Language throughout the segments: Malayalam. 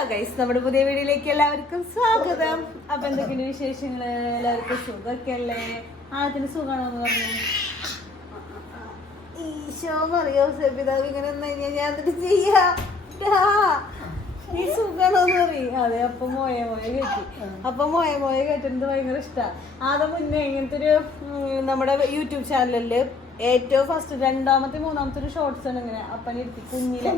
ഹലോ ഗൈസ്, നമ്മുടെ പുതിയ വീഡിയോയിലേക്ക് എല്ലാവർക്കും സ്വാഗതം. അപ്പൊ എന്തൊക്കെയാണ് വിശേഷങ്ങള്? എല്ലാവർക്കും സുഖമൊക്കെ അല്ലേ? ആദ്യത്തിന് സുഖമാണോ എന്ന് പറഞ്ഞു ഈശോ പറയോ സബിതാവ് ഇങ്ങനെ ഞാൻ എന്നിട്ട് ചെയ്യാ നീ സുഖമാണോന്ന് പറയും. അതെ, അപ്പൊ മോയ കേട്ടി. അപ്പൊ മോയ കേട്ടിട്ട് ഭയങ്കര ഇഷ്ടമാണ്. അത് മുന്നേ ഇങ്ങനത്തെ ഒരു നമ്മുടെ യൂട്യൂബ് ചാനലില് ഏറ്റവും ഫസ്റ്റ് രണ്ടാമത്തെ മൂന്നാമത്തെ ഒരു ഷോർട്സ് ആണ് ഇങ്ങനെ അപ്പനിരുത്തി കുഞ്ഞിലെ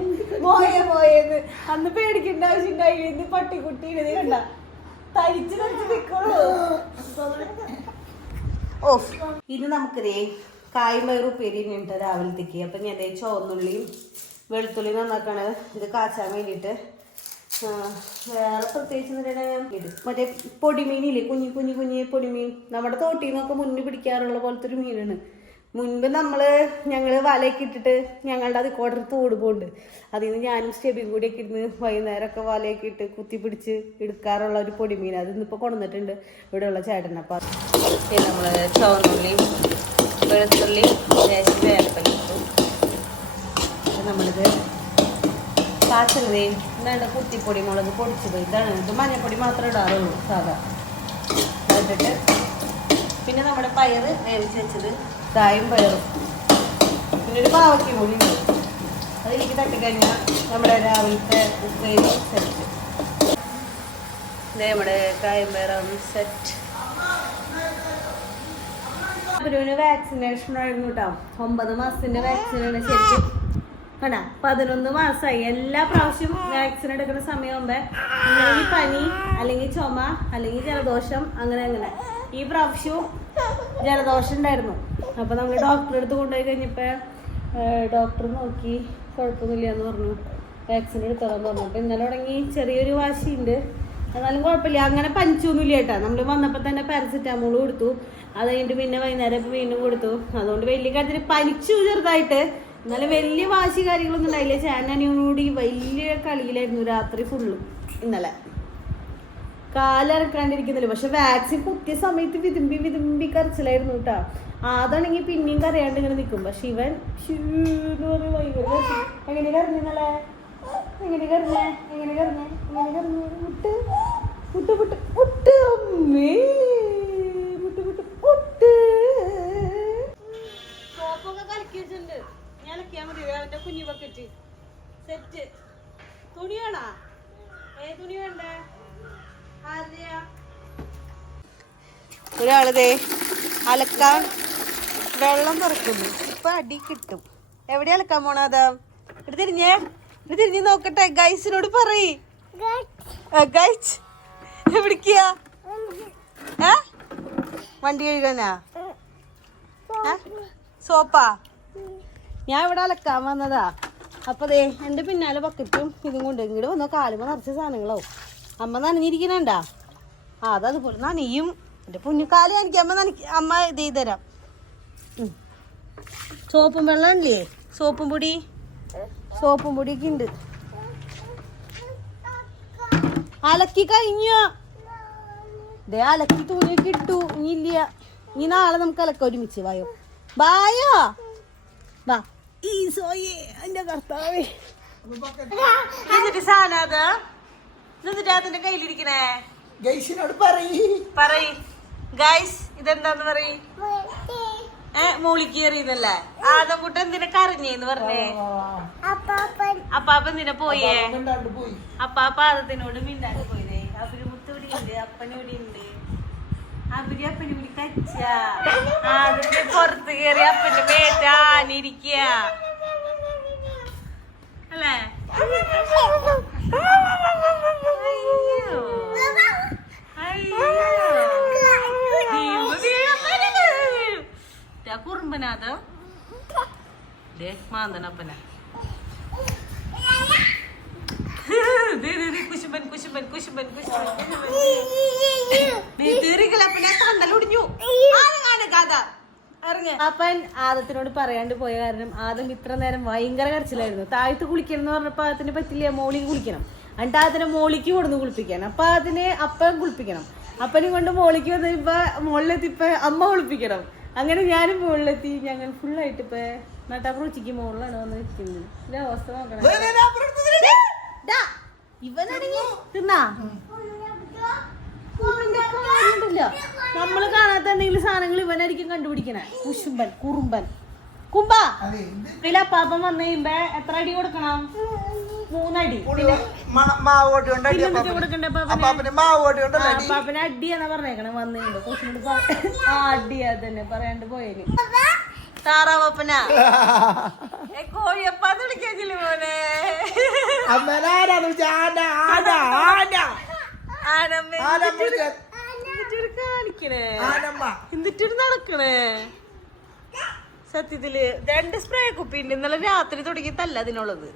മോയെന്ന്. അന്ന് പേടിക്കേണ്ട ആവശ്യമുണ്ടായി. ഇന്ന് പട്ടിക്കുട്ടി ഇത് കണ്ട തരിച്ചു നിൽക്കുള്ളൂ. ഓ, ഇത് നമുക്കതേ കായും പയറും ഉപ്പേരിയുണ്ട് രാവിലത്തേക്ക്. അപ്പൊ ഞാൻ ചുവന്നുള്ളിയും വെളുത്തുള്ളിയും നന്നാക്കാണ് ഇത് കാച്ചാൻ വേണ്ടിയിട്ട്. വേറെ പ്രത്യേകിച്ച് മറ്റേ പൊടിമീനില്ലേ, കുഞ്ഞി പൊടിമീൻ നമ്മുടെ തോട്ടിൽ നിന്നൊക്കെ മുന്നിൽ പിടിക്കാറുള്ള പോലത്തെ ഒരു മീനാണ്. മുൻപ് ഞങ്ങള് വലയൊക്കെ ഇട്ടിട്ട് ഞങ്ങളുടെ അത് കോടർ തോട് പോകുന്നുണ്ട്. അതിൽ നിന്ന് ഞാനും സ്റ്റെബിയും കൂടിയൊക്കെ ഇരുന്ന് വൈകുന്നേരമൊക്കെ വലയൊക്കെ ഇട്ട് കുത്തി പിടിച്ച് എടുക്കാറുള്ള ഒരു പൊടിമീൻ. അത് ഇന്നിപ്പോൾ കൊണ്ടുവന്നിട്ടുണ്ട് ഇവിടെയുള്ള ചേട്ടൻ. അപ്പം നമ്മള് ചുവന്നുള്ളിയും വെളുത്തുള്ളിയും വേലപ്പനി ഇട്ടു. നമ്മളിത് കാച്ചലതേ എന്താണ് കുത്തിപ്പൊടി മുളക് പൊടിച്ചത്. ഇത് മഞ്ഞപ്പൊടി മാത്രമേ ഇടാറുള്ളൂ സാധാ. എന്നിട്ട് പിന്നെ നമ്മുടെ പയറ് വേവിച്ച് വെച്ചത്, കായും പയറും, പിന്നെ ഒരു പാവയ്ക്കും കൂടി ഉണ്ട്. അത് എനിക്ക് തട്ടിക്കഴിഞ്ഞാൽ നമ്മുടെ രാവിലത്തെ ഉപ്പേരി സെറ്റ്. നമ്മുടെ കായും പയറും സെറ്റ്. അവരൊരു വാക്സിനേഷൻ ആയിരുന്നു കേട്ടോ. 9 മാസത്തിന്റെ വാക്സിനാണ്. ശരിക്കും കണ്ടാ 11 മാസമായി. എല്ലാ പ്രാവശ്യം വാക്സിൻ എടുക്കുന്ന സമയമാകുമ്പോ അല്ലെങ്കിൽ പനി, അല്ലെങ്കിൽ ചുമ, അല്ലെങ്കിൽ ജലദോഷം, അങ്ങനെ. ഈ പ്രാവശ്യവും ജലദോഷം ഉണ്ടായിരുന്നു. അപ്പോൾ നമ്മൾ ഡോക്ടറെ അടുത്ത് കൊണ്ടുപോയി കഴിഞ്ഞപ്പോൾ ഡോക്ടർ നോക്കി കുഴപ്പമൊന്നുമില്ല എന്ന് പറഞ്ഞു. വാക്സിൻ എടുത്തോളാൻ പറഞ്ഞിട്ട് ഇന്നലെ തുടങ്ങി ചെറിയൊരു വാശിയുണ്ട്. എന്നാലും കുഴപ്പമില്ല. അങ്ങനെ പനിച്ചൊന്നുമില്ല കേട്ടോ. നമ്മൾ വന്നപ്പോൾ തന്നെ പാരസിറ്റാമോൾ കൊടുത്തു. അത് കഴിഞ്ഞിട്ട് പിന്നെ വൈകുന്നേരം വീണ്ടും കൊടുത്തു. അതുകൊണ്ട് വലിയ കാര്യത്തിൽ പനിച്ചു ചെറുതായിട്ട്. എന്നാലും വലിയ വാശി കാര്യങ്ങളൊന്നും ഉണ്ടായില്ല. ചാനനിയോടുകൂടി വലിയ കളിയിലായിരുന്നു രാത്രി ഫുള്ളും. ഇന്നലെ കാലിറക്കാണ്ടിരിക്കുന്നില്ല. പക്ഷെ വാക്സിൻ കുത്തിയ സമയത്ത് വിതുമ്പി കരച്ചിലായിരുന്നു കേട്ടോ. അതാണെങ്കിൽ പിന്നെയും കരയാണ്ട് ഇങ്ങനെ നിൽക്കും. പക്ഷെ ഇവൻ ഭയങ്കര എങ്ങനെ കരഞ്ഞല്ലേ, എങ്ങനെ കരഞ്ഞേ മുട്ട് അമ്മേ മുട്ട് സോപ്പൊക്കെ കലക്കി വെച്ചിട്ടുണ്ട്. ഞാൻ ഇളക്കിയാൽ മതി. അവന്റെ കുഞ്ഞു ബക്കറ്റ് സെറ്റ്. തുണി വേണോ? തുണി വേണ്ടേ? ഒരാളതേ അലക്കാൻ വെള്ളം തുറക്കുന്നു. ഇപ്പൊ അടി കിട്ടും. എവിടെ അലക്കാൻ പോണതാ? ഇത് തിരിഞ്ഞ് നോക്കട്ടെ. ഗൈസിനോട് പറയ്. ഗൈസ് എവിടേക്കാ? വണ്ടി കഴുകാനാ? സോപ്പാ? ഞാൻ ഇവിടെ അലക്കാൻ വന്നതാ. അപ്പൊ ദേ എന്റെ പിന്നാലെ ബക്കറ്റും ഇതും കൊണ്ട് ഇങ്ങോട്ട് വന്നോ. കാലുമ്പോ നിറച്ച സാധനങ്ങളാവും. അമ്മ നനഞ്ഞിരിക്കണണ്ടാ? അതതുപോലെ നനയും. എൻ്റെ കുഞ്ഞുകാലം എനിക്ക് അമ്മ ഇത് ചെയ്തുതരാം. സോപ്പും വെള്ളം ഇല്ലേ? സോപ്പും പൊടിയൊക്കെ ഉണ്ട്. അലക്കി കഴിഞ്ഞോ? ദേ അലക്കി തുണിയൊക്കെ ഇട്ടു. ഇനി ഇല്ല. ഇനി നാളെ നമുക്ക് അലക്ക ഒരുമിച്ച്. വായോ വാ. ഈസോയേ എന്റെ കർത്താവേ. സാധനം അത് എന്നിട്ട് കയ്യിലിരിക്കണേ. ഗൈസിനോട് പറയ്. ഗൈസ് ഇതെന്താന്ന് പറയ്. മൂളിക്ക് കയറിയതല്ലേ? ആദംകുട്ടൻ എന്തിനെ കരഞ്ഞേന്ന് പറഞ്ഞേ? അപ്പാപ്പ എന്തിനെ പോയേ? അപ്പാപ്പ ആദത്തിനോട് മിണ്ടാണ്ട് പോയതേ. അവര് മുത്തൂടി ഉണ്ട്, അപ്പനൂടി ഉണ്ട്. അപ്പനെ കൂടി കച്ച. ആദത്തിന്റെ പുറത്ത് കയറി അപ്പന്റെ മേറ്റാനിരിക്കുക അല്ലേ? കുറുമ്പനാഥ മാന്തനപ്പന കുശുമ്പൻ തണ്ടലൊടിഞ്ഞു. അപ്പൻ ആദത്തിനോട് പറയാണ്ട് പോയ കാരണം ആദം ഇത്ര നേരം ഭയങ്കര കരച്ചിലായിരുന്നു. താഴത്ത് കുളിക്കണം എന്ന് പറഞ്ഞപ്പോ അതിന് പറ്റില്ല, മോളിക്ക് കുളിക്കണം. എന്നിട്ട് അതിനെ മോളിക്ക് കൊടുന്ന് കുളിപ്പിക്കാൻ. അപ്പൊ അതിനെ അപ്പൻ കുളിപ്പിക്കണം. അപ്പനും കൊണ്ട് മോളിക്ക് വന്ന് ഇപ്പൊ മുകളിലെത്തിപ്പോ അമ്മ കുളിപ്പിക്കണം. അങ്ങനെ ഞാനും മുകളിലെത്തി. ഞങ്ങൾ ഫുള്ളായിട്ട് ഇപ്പൊ നട്ടാപ്പുറച്ചിക്ക് മുകളിലാണ് വന്ന് നിൽക്കുന്നത്. ഇതിന്റെ അവസ്ഥ നോക്കണം. ഇവനാണെങ്കിൽ തിന്നാ നമ്മള് കാണാത്ത എന്തെങ്കിലും സാധനങ്ങൾ ഇവനായിരിക്കും കണ്ടുപിടിക്കണേ. കുശുമ്പൻ, കുറുമ്പൻ, കുമ്പ. അപ്പാപ്പൻ വന്നു കഴിയുമ്പോ എത്ര അടി കൊടുക്കണം? 3 അടി. അപ്പാപ്പന് അടി എന്നാ പറഞ്ഞേക്കണേ. വന്നു കഴിയുമ്പോ കൊച്ചിനോട് അടി അതന്നെ പറയാണ്ട് പോയേന്. താറാവപ്പനാ കോഴിയപ്പാന്ന് വിളിക്കാച്ചില്ല മോനെ. കാണിക്കണേ എന്നിട്ട് നടക്കണേ. സത്യത്തില് 2 സ്പ്രേ കുപ്പിണ്ട്. ഇന്നലെ രാത്രി തുടങ്ങി തല്ല അതിനുള്ളത്.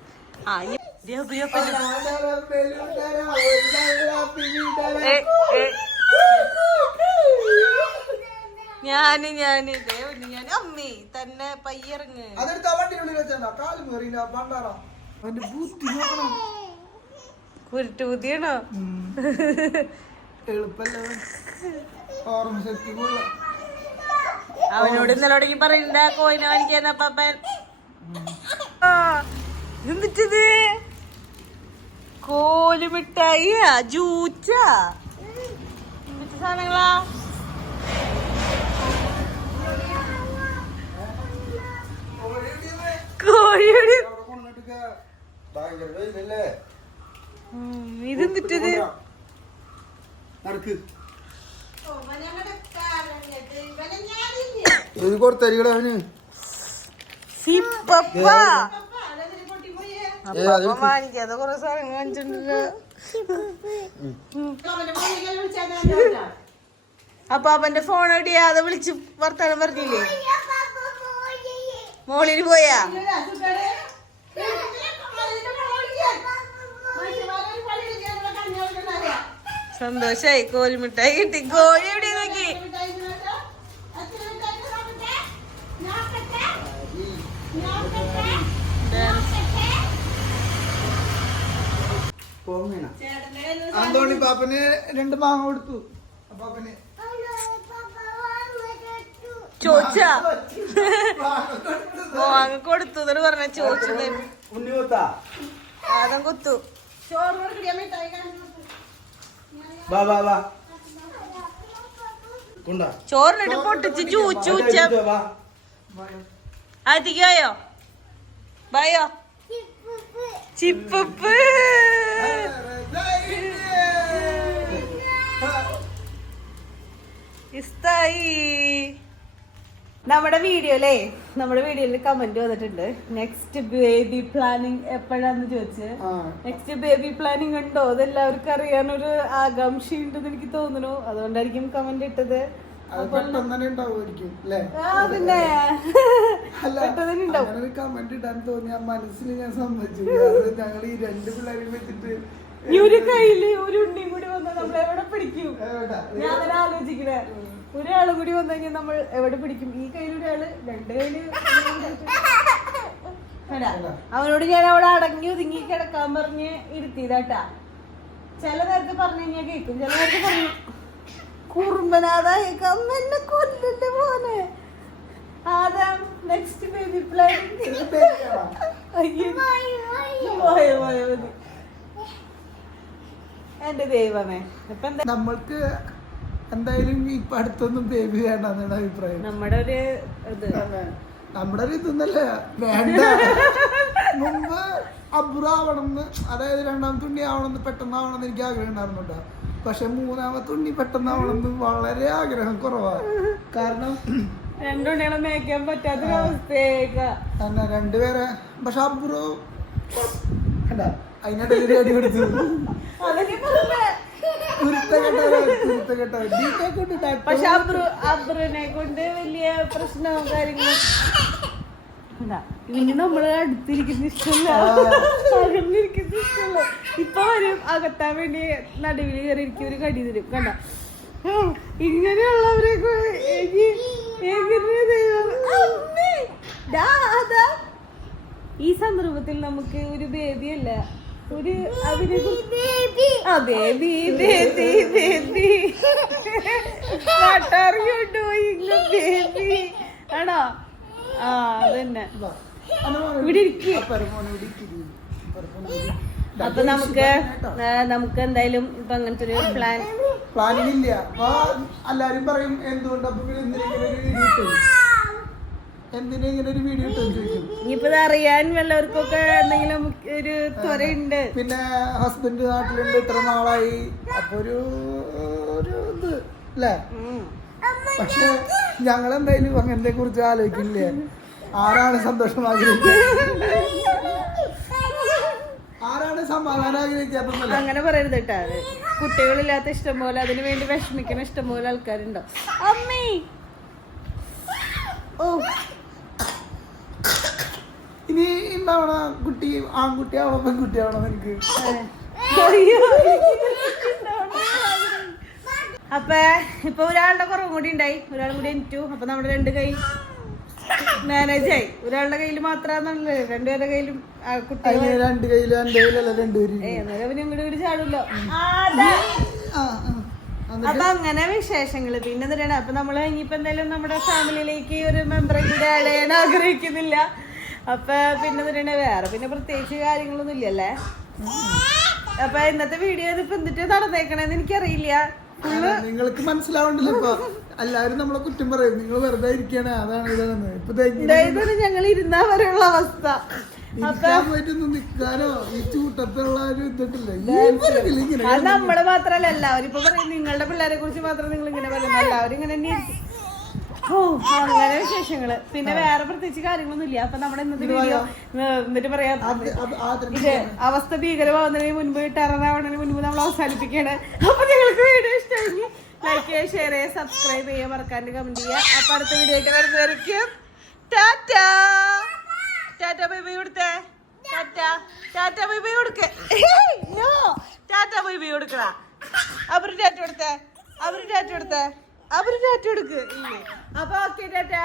ഞാൻ അമ്മി തന്നെ പയ്യറങ്ങ് കുരുട്ടുബുദ്ധിയാണോ? അവനോട് ഇന്നലെ തുടങ്ങി പറയണ്ട കോയിനെ വാങ്ങിക്കാന്ന പാപ്പൻ. എന്നിട്ടത് കോലുമിഠായിയാ, ജൂച്ചാ, എന്നിട്ട് സാധനങ്ങളാ. കോഴിയുടെ ഇതെന്നിട്ടത് കൊടുത്തരികളെ അവന് വാങ്ങിക്കാതെ കൊറേ സാധനം വാങ്ങിച്ചിട്ടുണ്ടല്ലോ. അപ്പൊ അവന്റെ ഫോൺ എവിടെയാതെ വിളിച്ച് വർത്താനം പറഞ്ഞില്ലേ? മോളിൽ പോയാ? സന്തോഷായി. കോഴിമിഠായി കിട്ടി. കോഴി എവിടെ നോക്കി? അന്തോണി പാപ്പന് 2 മാങ്ങ കൊടുത്തു. പാപ്പന് ചോദിച്ചാ മാങ്ങ കൊടുത്തു എന്ന് പറഞ്ഞ ചോദിച്ചു. ആദം കുത്തു. ചോറിനിട്ട് പൊട്ടിച്ച് ചൂച്ച അധികയോ ബയോ ചിപ്പ്. നമ്മുടെ വീഡിയോയില് കമന്റ് വന്നിട്ടുണ്ട്, നെക്സ്റ്റ് ബേബി പ്ലാനിങ് എപ്പോഴാന്ന് ചോദിച്ച്. നെക്സ്റ്റ് ബേബി പ്ലാനിങ് ഉണ്ടോ അതെല്ലാവർക്കും അറിയാനൊരു ആകാംക്ഷ ഉണ്ടെന്ന് എനിക്ക് തോന്നുന്നു. അതുകൊണ്ടായിരിക്കും കമന്റ് ഇട്ടത്. മനസ്സിൽ ഞാൻ സമ്മതിച്ചു. ഞങ്ങൾ ഈ 2 പിള്ളേരും വെച്ചിട്ട് ഒരു കയ്യില് ഒരു ഉണ്ണിയും കൂടി വന്നാൽ നമ്മൾ എവിടെ പിടിക്കും? ഞാൻ അങ്ങനെ ആലോചിക്കണേ. ഒരാളും കൂടി വന്നു കഴിഞ്ഞാൽ നമ്മൾ എവിടെ പിടിക്കും? ഈ കയ്യിൽ ഒരാള്, 2 കയ്യില്. അവനോട് ഞാൻ അവിടെ അടങ്ങി ഒതുങ്ങി കിടക്കാൻ പറഞ്ഞ് ഇരുത്തിയതാട്ടാ. ചില നേരത്തെ പറഞ്ഞു കഴിഞ്ഞാൽ കേൾക്കും, ചില നേരത്തെ പറഞ്ഞു കുറുമ്പനാഥായി എന്നെ കൊല്ലല്ലേ മോനെ. Adam next baby planning. എന്റെ ദൈവമേ. നമ്മൾക്ക് എന്തായാലും ഇപ്പൊ അടുത്തൊന്നും ബേബി വേണ്ടെന്നാണ് അഭിപ്രായം. നമ്മുടെ ഒരു ഇതൊന്നല്ല വേണ്ട. മുമ്പ് അബ്രാവണമെന്ന്, അതായത് 2ാമത്തെ ഉണ്ണി ആവണമെന്ന് പെട്ടെന്നാവണമെന്ന് എനിക്ക് ആഗ്രഹം ഉണ്ടായിരുന്നു കേട്ടോ. പക്ഷെ 3ാമത്തെ ഉണ്ണി പെട്ടെന്നാവണമെന്ന് വളരെ ആഗ്രഹം കുറവാണ്. കാരണം 2 ഉണ്ണികളെ മേയ്ക്കാൻ പറ്റാത്തൊരവസ്ഥയൊക്കെ തന്നെ 2 പേരെ. പക്ഷെ അബ്രു അതിനിടയിൽ അടി കൊടുത്തു. പക്ഷെ അബ്രുവിനെ കൊണ്ട് വലിയ പ്രശ്നവും കാര്യങ്ങളും ഇവന് നമ്മള് അടുത്തിരിക്കുന്ന ഇഷ്ടമല്ല, അകന്നിരിക്കുന്ന ഇഷ്ടമല്ല. ഇപ്പൊ വരും അകത്താൻ വേണ്ടി നടുവിൽ കയറി ഇരിക്കും, ഒരു കടി തരും. കണ്ട ഇങ്ങനെയുള്ളവരൊക്കെ ഈ സന്ദർഭത്തിൽ നമുക്ക് ഒരു ബേബി അല്ല, ഒരു ബേബി ആണോ? അതന്നെ. ഇവിടെ ഇരിക്കും. അപ്പൊ നമുക്ക് എന്തായാലും ഇപ്പൊ അങ്ങനത്തെ ഒരു പ്ലാനിങ് ഇല്ല. അപ്പൊ എല്ലാരും പറയും എന്തുകൊണ്ട് അപ്പൊ എന്തിനാ ഇങ്ങനെ ഒരു വീഡിയോ ഇട്ടെന്ന് ചോദിക്കും. ഇനിയിപ്പോ ഇത് അറിയാൻ വല്ലവർക്കൊക്കെ എന്തെങ്കിലും ഒരു ത്വരയുണ്ട്. പിന്നെ ഹസ്ബൻഡ് നാട്ടിലുണ്ട്, ഇത്ര നാളായി, അപ്പൊ ഒരു ഇത് അല്ലേ. പക്ഷെ ഞങ്ങൾ എന്തായാലും അങ്ങനത്തെ കുറിച്ച് ആലോചിക്കില്ലേ. ആരാണ് സന്തോഷം ആഗ്രഹിക്കുന്നത്, ആരാണ് സമാധാനം ആഗ്രഹിക്കാത്തത്? അങ്ങനെ പറയരുത് കേട്ടാ. കുട്ടികളില്ലാത്ത ഇഷ്ടം പോലെ, അതിനു വേണ്ടി വിഷമിക്കുന്ന ഇഷ്ടം പോലെ ആൾക്കാരുണ്ടോ. അമ്മേ ഓ ഇനി ഉണ്ടാവണ കുട്ടി ആൺകുട്ടിയാവണോ പെൺകുട്ടിയാവണോ എനിക്ക്? അപ്പൊ ഇപ്പൊ ഒരാളുടെ കുറവും കൂടി ഉണ്ടായി, ഒരാളും കൂടി എനിറ്റു. അപ്പൊ നമ്മുടെ 2 കൈ മാനേജ് ആയി. ഒരാളുടെ കയ്യിൽ മാത്രമാണല്ലേ, 2 പേരുടെ കയ്യിലും കുട്ടികൾ. 2 കയ്യിലും 2 കയ്യിലല്ല 2 പേര്. എന്നാലും ഇങ്ങോട്ട് ചാടുമല്ലോ. അപ്പൊ അങ്ങനെ വിശേഷങ്ങള്. പിന്നെ എന്തിനാണ് അപ്പൊ നമ്മള് ഇനിയിപ്പോ എന്തായാലും നമ്മുടെ ഫാമിലിയിലേക്ക് ഒരു മെമ്പറെ കൂടെ ആഡ് ചെയ്യാൻ ആഗ്രഹിക്കുന്നില്ല. അപ്പൊ പിന്നെ എന്തിനാണ് വേറെ പിന്നെ പ്രത്യേകിച്ച് കാര്യങ്ങളൊന്നും ഇല്ലല്ലേ. അപ്പൊ ഇന്നത്തെ വീഡിയോ ഇപ്പൊ എന്നിട്ട് നടന്നേക്കണേന്ന് എനിക്കറിയില്ല. നിങ്ങൾക്ക് മനസ്സിലാവണ്ടല്ലോ. ഇപ്പൊ എല്ലാരും നമ്മളെ കുറ്റം പറയും, നിങ്ങൾ വെറുതെ ഇരിക്കണേ, അതാണ് ഇതാണ്. ഇപ്പൊ ഞങ്ങൾ ഇരുന്നാ വരെയുള്ള അവസ്ഥ. പോയിട്ടൊന്നും നിക്കാനോ ഈ ചൂട്ടത്തുള്ള ഒരു ഇതിട്ടില്ല. അത് നമ്മള് മാത്രല്ല, എല്ലാവരും ഇപ്പൊ പറയും നിങ്ങളുടെ പിള്ളേരെ കുറിച്ച് മാത്രം നിങ്ങൾ ഇങ്ങനെ പറയുന്നത്. എല്ലാവരും ഇങ്ങനെ തന്നെ ഇരിക്കും. ഓ അങ്ങനെ വിശേഷങ്ങള്. പിന്നെ വേറെ പ്രത്യേകിച്ച് കാര്യങ്ങളൊന്നും ഇല്ല. അപ്പൊ നമ്മുടെ ഇന്നത്തെ വീഡിയോ എന്നിട്ട് പറയാ ഇത് അവസ്ഥ ഭീകരമാവുന്നതിന് മുൻപ് ടെററാവുന്നതിന് മുൻപ് നമ്മൾ അവസാനിപ്പിക്കുകയാണ്. അപ്പൊ നിങ്ങൾക്ക് വീഡിയോ ഇഷ്ടമായി ലൈക്ക് ചെയ്യുക, ഷെയർ ചെയ്യുക, സബ്സ്ക്രൈബ് ചെയ്യുക, മറക്കാണ്ട് കമന്റ് ചെയ്യുക. അപ്പൊ അടുത്ത വീഡിയോ ആയിട്ട് വരുന്നതായിരിക്കും. ടാറ്റാ ടാറ്റാ ബൈ ബൈ കൊടുത്തേ. ടാറ്റാ ബൈ ബൈ കൊടുക്കേ. ടാറ്റാ ബൈ ബൈ കൊടുക്കടാ. അവര് ടാറ്റ കൊടുത്തേ, അവര് ടാറ്റ കൊടുത്തേ, അവര് ടാറ്റ കൊടുക്ക്. ഇല്ലേ അപ്പൊ ഓക്കെ ടാറ്റാ.